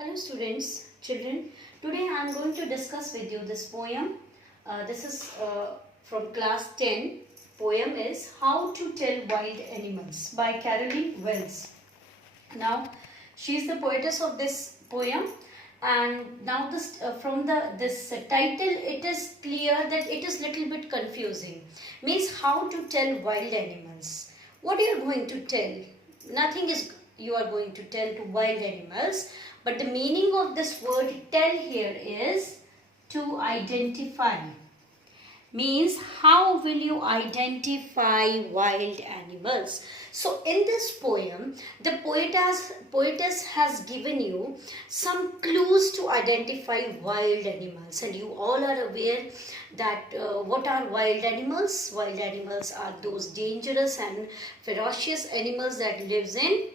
Hello students, children. Today I am going to discuss with you this poem. This is from class 10. Poem is How to Tell Wild Animals by Caroline Wells. Now she is the poetess of this poem, and now this from this title it is clear that it is little bit confusing. Means how to tell wild animals. What you are going to tell? Nothing is you are going to tell to wild animals, but the meaning of this word tell here is to identify. Means how will you identify wild animals? So in this poem, the poetess has given you some clues to identify wild animals, and you all are aware that what are wild animals? Wild animals are those dangerous and ferocious animals that lives in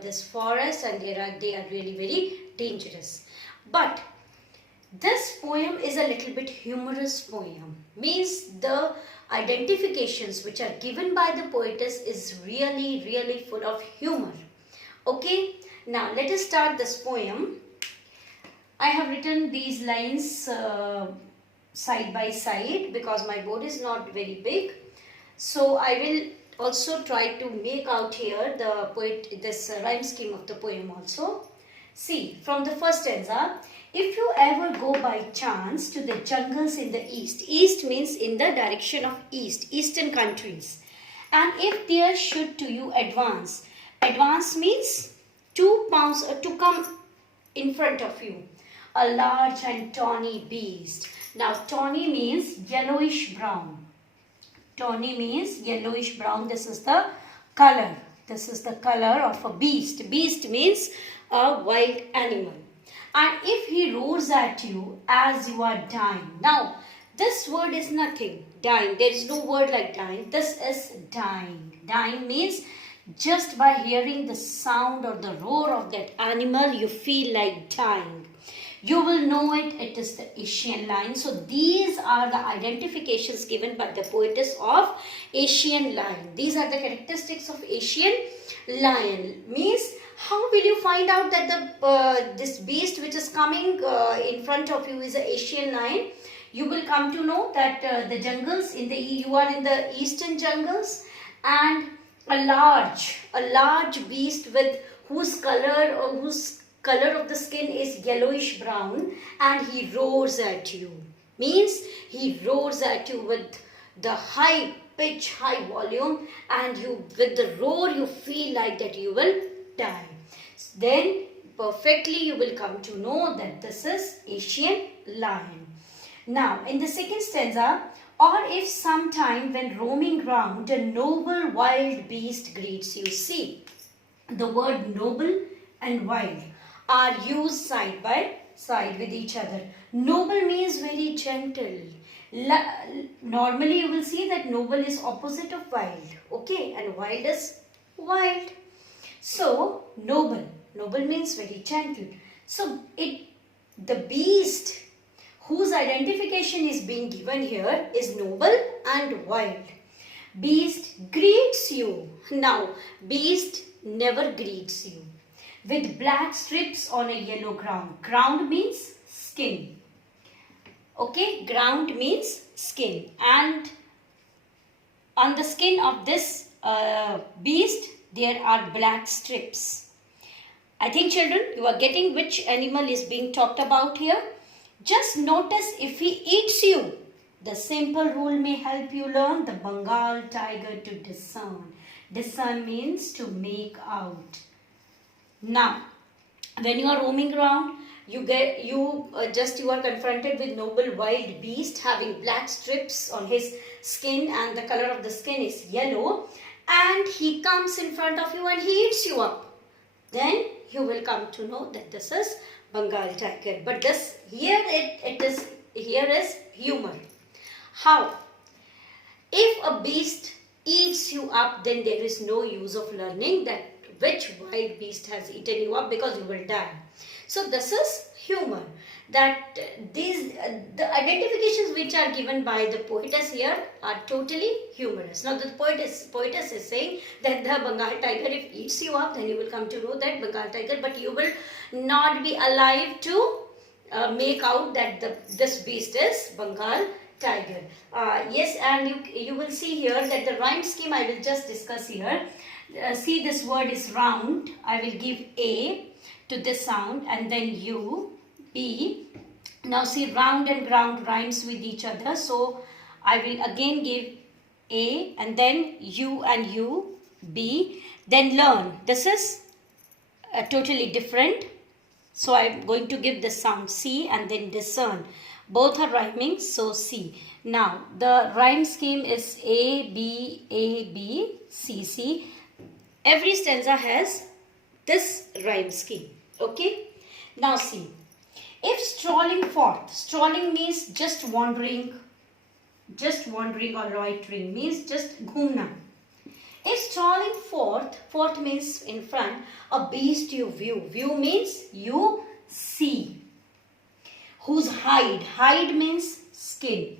this forest, and they are really very dangerous. But this poem is a little bit humorous poem. Means the identifications which are given by the poetess is really full of humor. Okay, now let us start this poem. I have written these lines side by side because my board is not very big. So I will also try to make out here this rhyme scheme of the poem also. See, from the first stanza, if you ever go by chance to the jungles in the east, east means in the direction of east, eastern countries, and if there should to you advance, advance means to come in front of you, a large and tawny beast. Now tawny means yellowish brown. Tawny means yellowish brown. This is the color. This is the color of a beast. Beast means a wild animal. And if he roars at you as you are dying. Now, this word is nothing. Dying. There is no word like dying. This is dying. Dying means just by hearing the sound or the roar of that animal, you feel like dying. You will know it. It is the Asian lion. So these are the identifications given by the poetess of Asian lion. These are the characteristics of Asian lion. Means how will you find out that the this beast which is coming in front of you is an Asian lion? You will come to know that the jungles you are in the eastern jungles, and a large beast with whose color of the skin is yellowish brown, and he roars at you. Means he roars at you with the high volume, and with the roar you feel like that you will die. Then perfectly you will come to know that this is Asian lion. Now in the second stanza, or if sometime when roaming round a noble wild beast greets you. See, the word noble and wild are used side by side with each other. Noble means very gentle. Normally you will see that noble is opposite of wild. Okay, and wild is wild. So noble means very gentle. So the beast whose identification is being given here is noble and wild. Beast greets you. Now beast never greets you. With black strips on a yellow ground. Ground means skin. Okay, ground means skin. And on the skin of this beast, there are black strips. I think children, you are getting which animal is being talked about here. Just notice if he eats you. The simple rule may help you learn the Bengal tiger to discern. Discern means to make out. Now, when you are roaming around, you are confronted with noble wild beast having black strips on his skin, and the color of the skin is yellow, and he comes in front of you and he eats you up. Then you will come to know that this is Bengal tiger. But this here is humor. How? If a beast eats you up, then there is no use of learning that which wild beast has eaten you up, because you will die. So this is humor. That the identifications which are given by the poetess here are totally humorous. Now the poetess is saying that the Bengal tiger, if eats you up, then you will come to know that Bengal tiger, but you will not be alive to make out that this beast is Bengal tiger. Yes, and you will see here that the rhyme scheme I will just discuss here. See, this word is round. I will give A to this sound, and then U, B. Now see, round and ground rhymes with each other. So I will again give A, and then U and U, B. Then learn. This is totally different. So I'm going to give the sound C, and then discern. Both are rhyming, so C. Now the rhyme scheme is A, B, C, C. Every stanza has this rhyme scheme. Okay. Now see. If strolling forth, strolling means just wandering or loitering, means just ghumna. If strolling forth means in front, a beast you view. View means you see. Whose hide means skin.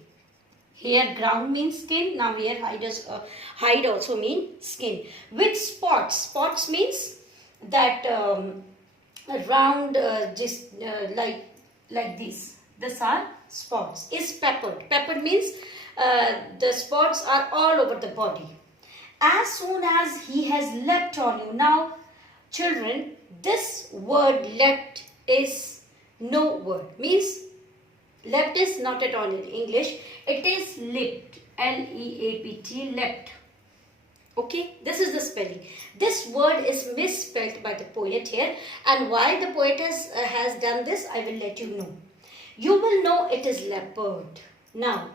Here ground means skin. Now here hide also means skin. With spots means that around like this. These are spots. Is peppered means the spots are all over the body. As soon as he has leapt on you. Now children, this word leapt is no word. Means leapt is not at all in English. It is leapt. L-E-A-P-T, leapt. Okay, this is the spelling. This word is misspelled by the poet here, and why the poetess has done this, I will let you know. You will know it is leopard. Now,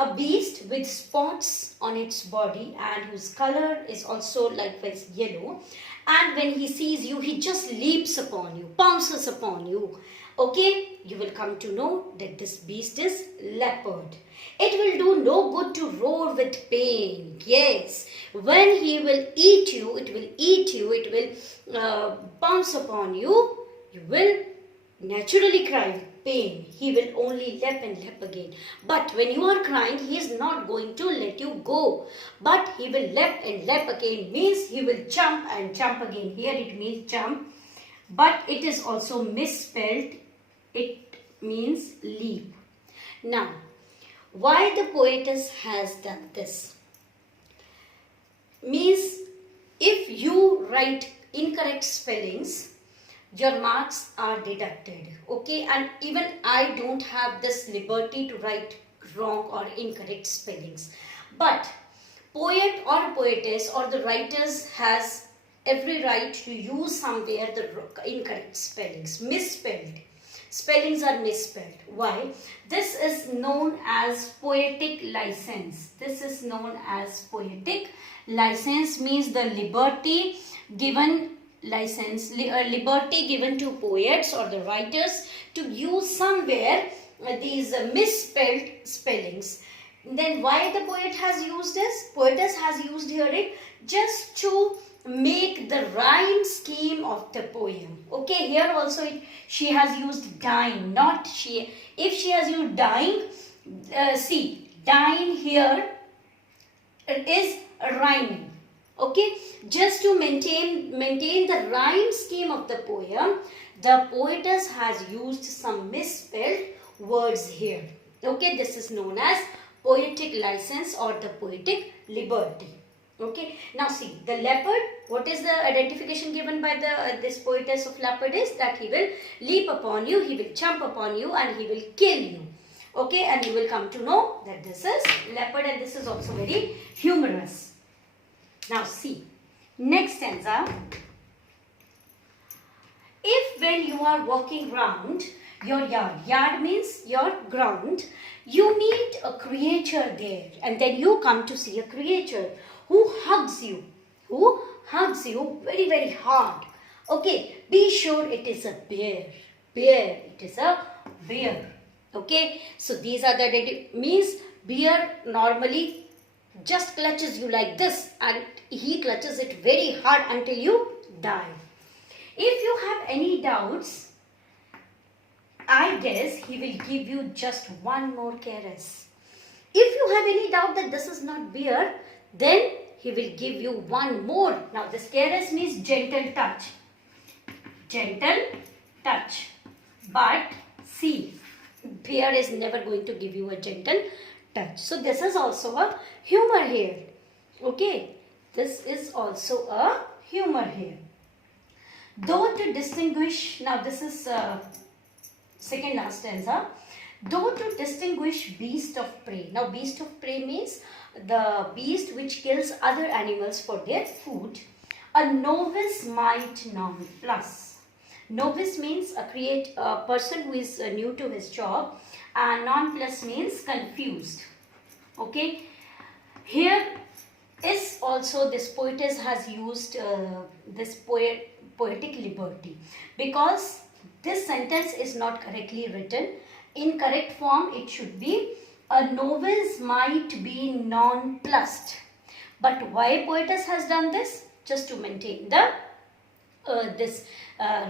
a beast with spots on its body and whose color is also likewise yellow, and when he sees you, he just leaps upon you, pounces upon you. Okay, you will come to know that this beast is leopard. It will do no good to roar with pain. Yes, when he will eat you, it will pounce upon you. You will naturally cry with pain. He will only lap and lap again. But when you are crying, he is not going to let you go. But he will lap and lap again, means he will jump and jump again. Here it means jump, but it is also misspelled. It means leap. Now, why the poetess has done this? Means if you write incorrect spellings, your marks are deducted. Okay, and even I don't have this liberty to write wrong or incorrect spellings. But poet or poetess or the writers has every right to use somewhere the incorrect spellings, misspelled. Spellings are misspelled. Why? This is known as poetic license. This is known as poetic license, means the liberty given liberty given to poets or the writers to use somewhere these misspelled spellings. Then why the poet has used this? Poetess has used here it just to make the rhyme scheme of the poem. Okay, here also she has used dying, not she. If she has used dying, see, dying here is rhyming. Okay, just to maintain the rhyme scheme of the poem, the poetess has used some misspelled words here. Okay, this is known as poetic license or the poetic liberty. Okay, now see, the leopard, what is the identification given by this poetess of leopard is that he will leap upon you, he will jump upon you, and he will kill you. Okay, and you will come to know that this is leopard, and this is also very humorous. Now see, next stanza. If when you are walking round your yard means your ground, you meet a creature there, and then you come to see a creature who hugs you very, very hard. Okay, be sure it is a bear. It is a bear. Okay, so these are the means bear normally just clutches you like this, and he clutches it very hard until you die. If you have any doubts, I guess he will give you just one more caress. If you have any doubt that this is not beer, then he will give you one more. Now this caress means gentle touch. Gentle touch. But see, beer is never going to give you a gentle touch. So this is also a humor here. Okay, this is also a humor here. Though to distinguish, now this is second last stanza. Though to distinguish beast of prey. Now beast of prey means the beast which kills other animals for their food. A novice might nonplus. Novice means a person who is new to his job, and nonplus means confused. Okay. Here is also this poetess has used this poetic liberty, because this sentence is not correctly written. In correct form, it should be a novice might be nonplussed. But why poetess has done this? Just to maintain the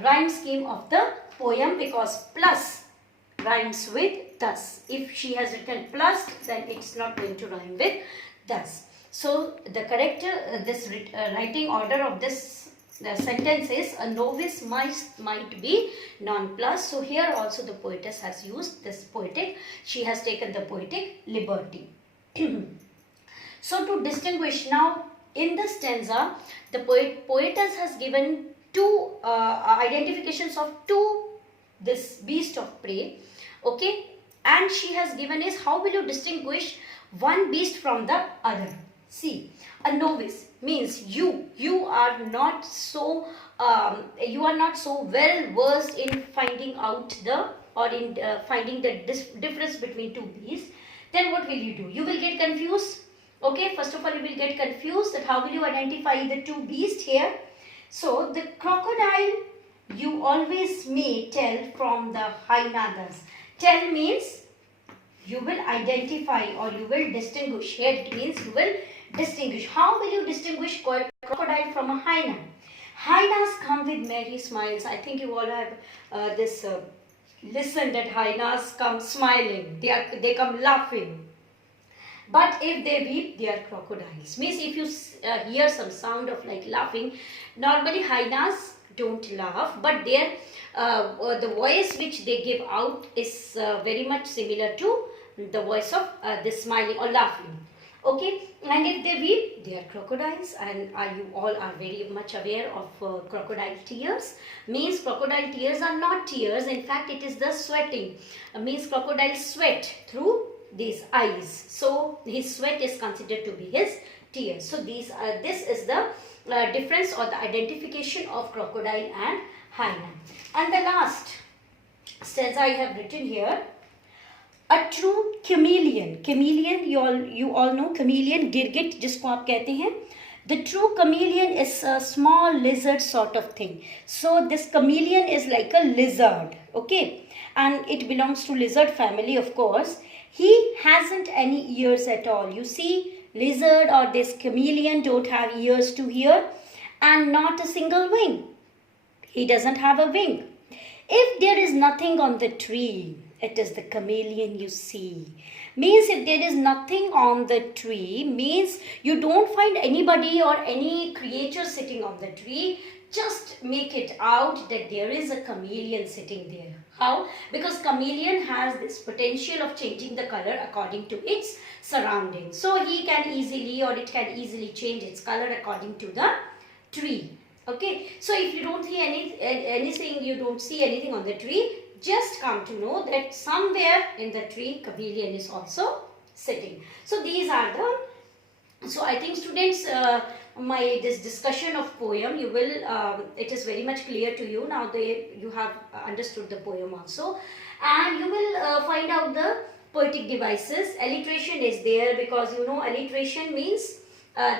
rhyme scheme of the poem, because plus rhymes with thus. If she has written plus, then it's not going to rhyme with thus. So the correct writing order of this the sentence is a novice might be nonplussed. So here also the poetess has used this poetic. She has taken the poetic liberty. So to distinguish, now in the stanza, the poetess has given two identifications of this beast of prey. Okay, and she has given is how will you distinguish one beast from the other. See, a novice means you are not so well versed in finding out finding the difference between two beasts. Then what will you do? You will get confused. Okay, first of all you will get confused that how will you identify the two beasts here. So the crocodile you always may tell from the hyenas. Tell means you will identify or you will distinguish. Here it means you will distinguish. How will you distinguish crocodile from a hyena? Hyenas come with merry smiles. I think you all have listened that hyenas come smiling. They come laughing. But if they weep, they are crocodiles. Means if you hear some sound of like laughing, normally hyenas don't laugh, but their the voice which they give out is very much similar to the voice of the smiling or laughing. Okay, and if they weep, they are crocodiles, and you all are very much aware of crocodile tears. Means crocodile tears are not tears. In fact, it is the sweating. Means crocodile sweat through these eyes. So his sweat is considered to be his tears. So this is the difference or the identification of crocodile and hyena. And the last stanza I have written here. A true chameleon. Chameleon, you all know chameleon, गिरगिट जिसको आप कहते हैं. The true chameleon is a small lizard sort of thing. So this chameleon is like a lizard, okay, and it belongs to lizard family, of course. He hasn't any ears at all. You see, lizard or this chameleon don't have ears to hear, and not a single wing. He doesn't have a wing. If there is nothing on the tree, it is the chameleon you see. Means if there is nothing on the tree, means you don't find anybody or any creature sitting on the tree. Just make it out that there is a chameleon sitting there. How? Because chameleon has this potential of changing the color according to its surroundings. So he can easily or it can easily change its color according to the tree. Okay. So if you don't see anything, you don't see anything on the tree, just come to know that somewhere in the tree chameleon is also sitting. So these are the, so I think students, this discussion of poem, you will, it is very much clear to you. Now you have understood the poem also, and you will find out the poetic devices. Alliteration is there because you know alliteration means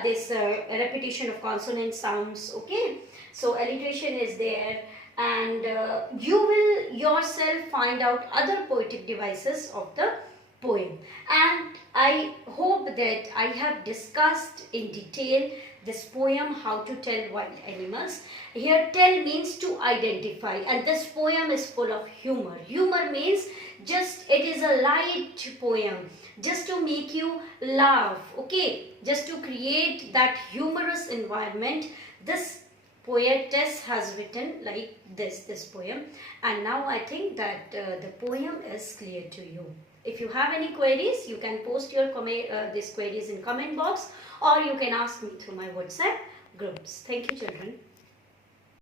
this repetition of consonant sounds, okay. So alliteration is there, and you will yourself find out other poetic devices of the poem. And I hope that I have discussed in detail this poem, how to tell wild animals. Here tell means to identify, and this poem is full of humor. Humor means just it is a light poem, just to make you laugh, okay, just to create that humorous environment. This poetess has written like this poem, and now I think that the poem is clear to you. If you have any queries, you can post your these queries in comment box, or you can ask me through my WhatsApp groups. Thank you, children.